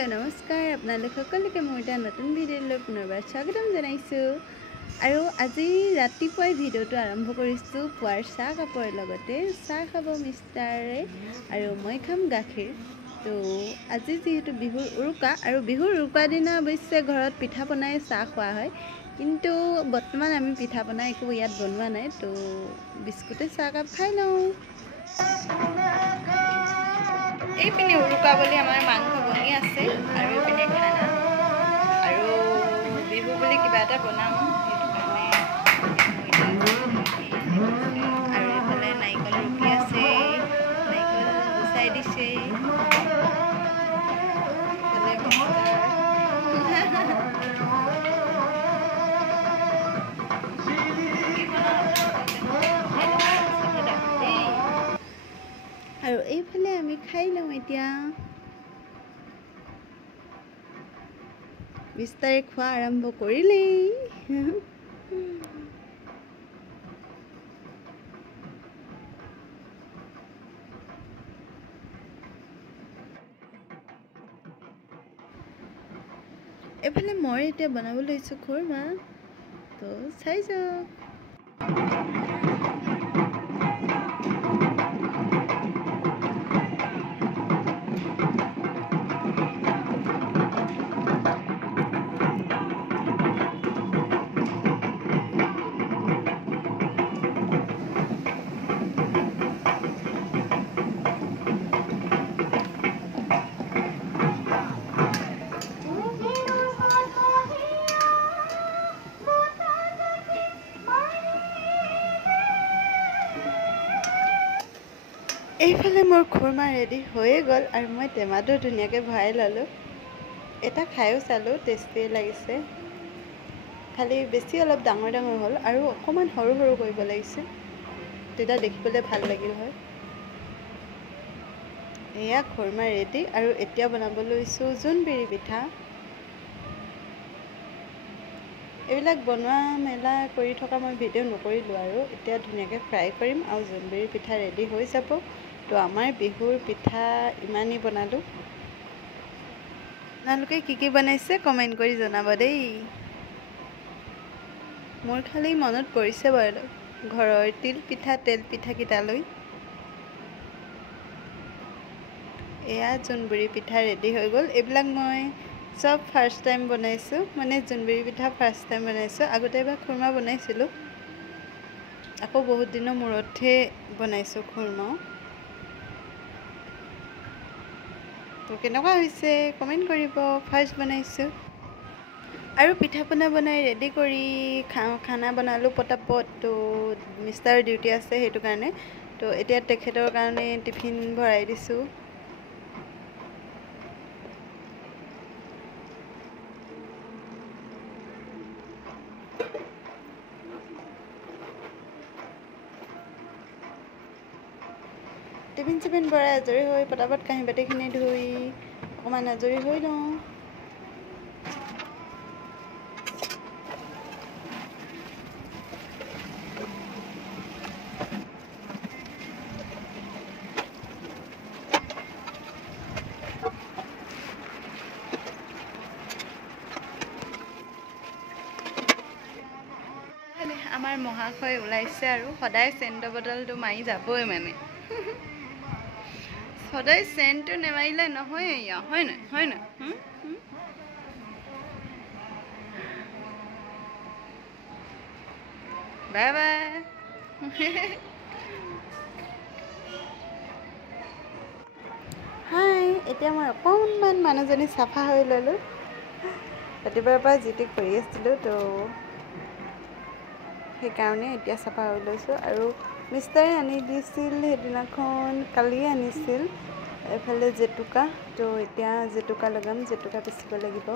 hello नमस्कार আপোনালোক সকলোকে মোৰ এটা নতুন ভিডিঅ'লৈ পুনৰবাৰ স্বাগতম জনাইছোঁ আৰু আজি ৰাতিপুৱাই ভিডিঅ'টো আৰম্ভ কৰিছোঁ পুৱাৰ চাহ কাপৰ লগতে চাহ খাব মিষ্টাৰে আৰু মই খাম গাখীৰ তো আজি যেহেতু বিহুৰ উৰুকা আৰু বিহুৰ উৰুকা দিনা অৱশ্যে ঘৰত পিঠা বনাই চাহ খোৱা হয় কিন্তু বৰ্তমান আমি পিঠা বনাই একো ইয়াত বনোৱা নাই তো বিস্কুটে চাহ কাপ খাই লওঁ এইপিনে উৰুকা বুলি আমাৰ মাংস বনি আছে আৰু এইপিনে খানা আৰু বিহু বুলি কিবা এটা বনাম আৰু এইফালে নাৰিকল ৰুকি আছে নাৰিকল গুচাই দিছে আৰু এইফালে আমি খাই লওঁ এতিয়া বিস্তাৰে খোৱা আৰম্ভ কৰিলেই এইফালে মই এতিয়া বনাব লৈছোঁ খুৰমা তো চাই যাওক এইফালে মোৰ খুৰমা ৰেডি হৈয়ে গ'ল আৰু মই টেমাটো ধুনীয়াকৈ ভৰাই ল'লোঁ এটা খায়ো চালোঁ টেষ্টি লাগিছে খালি বেছি অলপ ডাঙৰ ডাঙৰ হ'ল আৰু অকণমান সৰু সৰু কৰিব লাগিছিল তেতিয়া দেখিবলৈ ভাল লাগিল হয় এয়া খুৰমা ৰেডি আৰু এতিয়া বনাব লৈছোঁ জোনবিৰি পিঠা এইবিলাক বনোৱা মেলা কৰি থকা মই ভিডিঅ' নকৰিলোঁ আৰু এতিয়া ধুনীয়াকৈ ফ্ৰাই কৰিম আৰু জোনবিৰি পিঠা ৰেডি হৈ যাব তো আমাৰ বিহুৰ পিঠা ইমানেই বনালোঁ আপোনালোকে কি বনাইছে কমেণ্ট কৰি জনাব দেই মোৰ খালি মনত পৰিছে বাৰু ঘৰৰ তিল পিঠা তেল পিঠাকেইটালৈ এয়া জোনবিৰি পিঠা ৰেডি হৈ গ'ল এইবিলাক মই সব ফাৰ্ষ্ট টাইম বনাইছোঁ মানে জোনবিৰি পিঠা ফাৰ্ষ্ট টাইম বনাইছোঁ আগতে এবাৰ খুৰমা বনাইছিলোঁ আকৌ বহুত দিনৰ মূৰতহে বনাইছোঁ খুৰমাও তো কেনেকুৱা হৈছে কমেণ্ট কৰিব ফাৰ্ষ্ট বনাইছোঁ আৰু পিঠা পনা বনাই ৰেডি কৰি খানা বনালোঁ পটাপট তো মিষ্টাৰৰ ডিউটি আছে সেইটো কাৰণে তো এতিয়া তেখেতৰ কাৰণে টিফিন ভৰাই দিছোঁ টিফিন চিফিন ভৰাই আজৰি হৈ পটাপট কাঁহী বাতিখিনি ধুই অকণমান আজৰি হৈ লওঁ আমাৰ মহাশয় ওলাইছে আৰু সদায় চেণ্টৰ বটলটো মাৰি যাবই মানে সদায় চেণ্টটো নেমাৰিলে নহয় এয়া হয় নাই বাই বাই হাই এতিয়া মই অকণমান মানুহজনী চাফা হৈ ল'লোঁ ৰাতিপুৱাৰ পৰা যিটো কৰি আছিলোঁ তো সেইকাৰণে এতিয়া চাফা হৈ লৈছোঁ আৰু মিষ্টাৰে আনি দিছিল সেইদিনাখন কালিয়ে আনিছিল এফালে জেতুকা তো এতিয়া জেতুকা লগাম জেতুকা পিচিব লাগিব